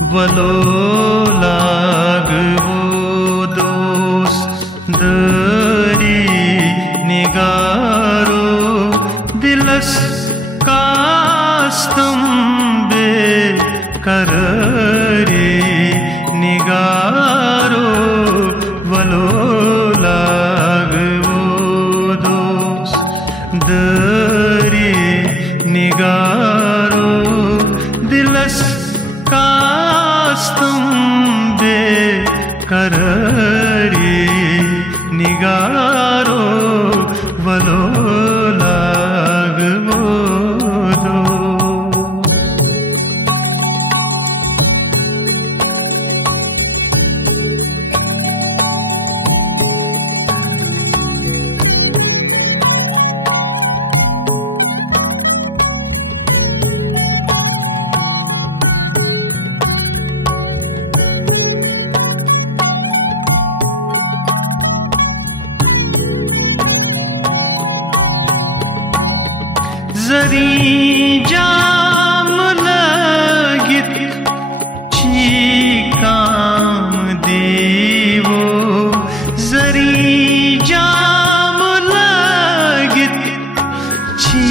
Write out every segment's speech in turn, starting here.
वलो लागवो दोस दरी निगारो दिलस कास्तम बे कररी निगारो वलो लागवो दोस दरी निगारो दिलस कास्तम बे कररी निगारो वलो लागवो जरी जाम लगित छी काम देवो जरी जाम लगित छी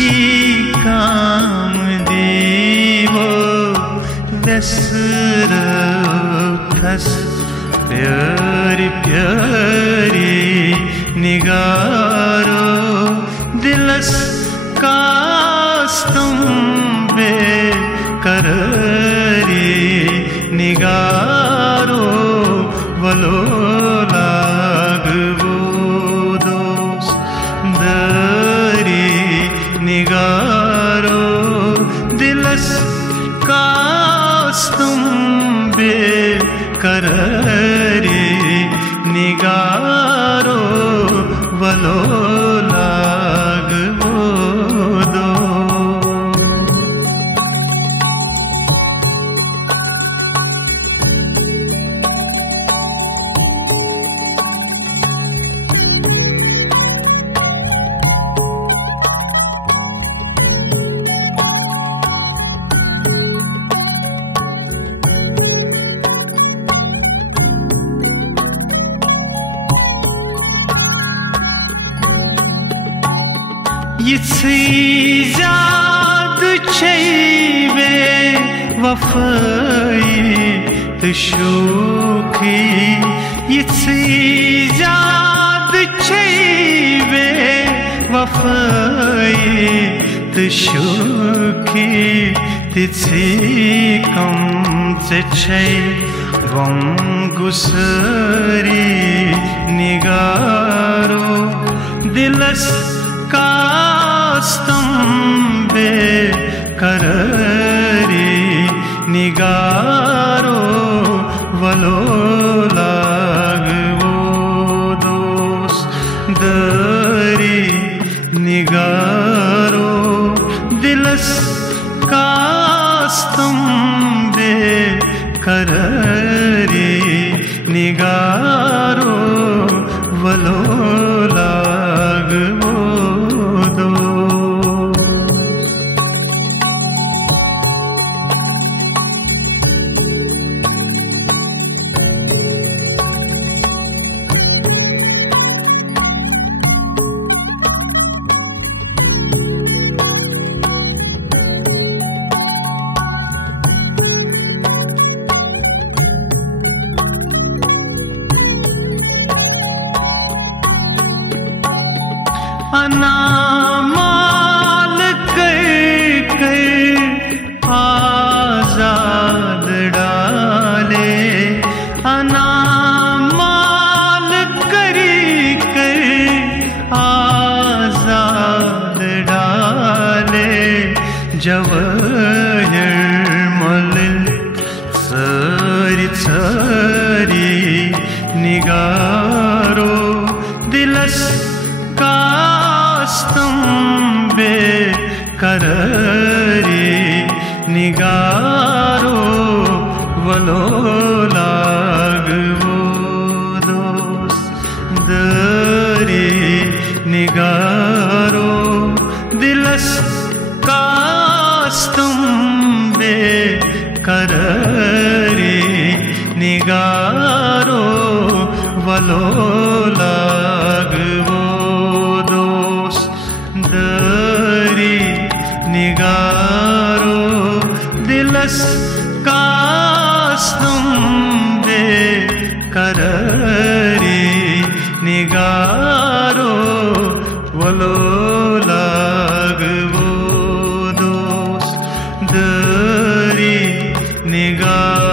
काम देवो व्यसर खस प्यारी प्यारी निगारो दिलस कास्तम बे कररी निगारो वलो लागवो दोस दरी निगारो दिलस कास्तम बे कररी निगारो वलो लागवो यित्सी ज़्याद छैबे वफ़ाई तशोखी यित्सी ज़्याद छैबे वफ़ाई तशोखी तित्सी कम छै वम गुसरी निगारो दिलस कास्तम बे कररी निगारो वलो लागवो दोस दरी निगारो दिलस कास्तम बे कररी निगारो वलो लागवो अनामाल कर कर आजाद डाले अनामाल कर कर आजाद डाले जवाहर मलिन सारी सारी निगारो दिलस कास्तम कररी निगारो वलो लागवो दोस दरी निगारो दिलस कास्तुम बे कररी निगारो वलो लागवो दोस दरी निगारो